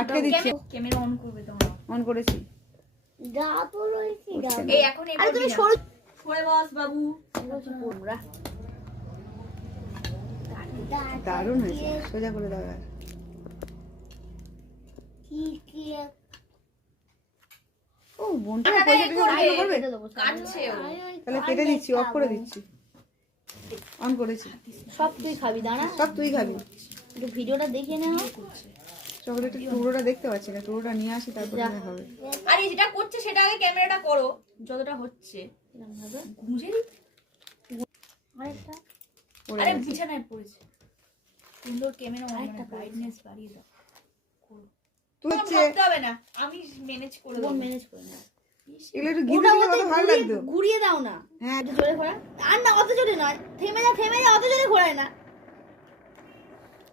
আটকে দিচ্ছি। Camera on করবে তোমরা? অন করেছি। এই এখন এই তুমি সরে বস বাবু। দারুণ হয়েছে, সোজা করে দাও। ও বোনটা পয়সা করবে, কাটছে ও। তাহলে কেটে দিচ্ছি, অফ করে দিচ্ছি। অন করেছি। সব তুই খাবি, দাঁড়া সব তুই খাবি। একটু ভিডিওটা দেখে নে। চকলেটের টুকরোটা দেখতে পাচ্ছি না, টুকরোটা নিয়ে আসি তারপরে হবে। আরে যেটা করছে সেটা আগে ক্যামেরাটা করো, যতটা হচ্ছে বুঝে দি। আরেকটা আরে বিছানায় পড়েছে। সুন্দর ক্যামেরা অন, ব্রাইটনেস বাড়িয়ে দাও। তুই করতে হবে না, আমি ম্যানেজ করে দেব। ম্যানেজ করে না, এগুলো একটু গিলে দিলে কত ভালো লাগতো। ঘুরিয়ে দাও না, হ্যাঁ একটু জোরে ঘোরা। আর না, অত জোরে নয়, থেমে যা, অত জোরে ঘোরায় না।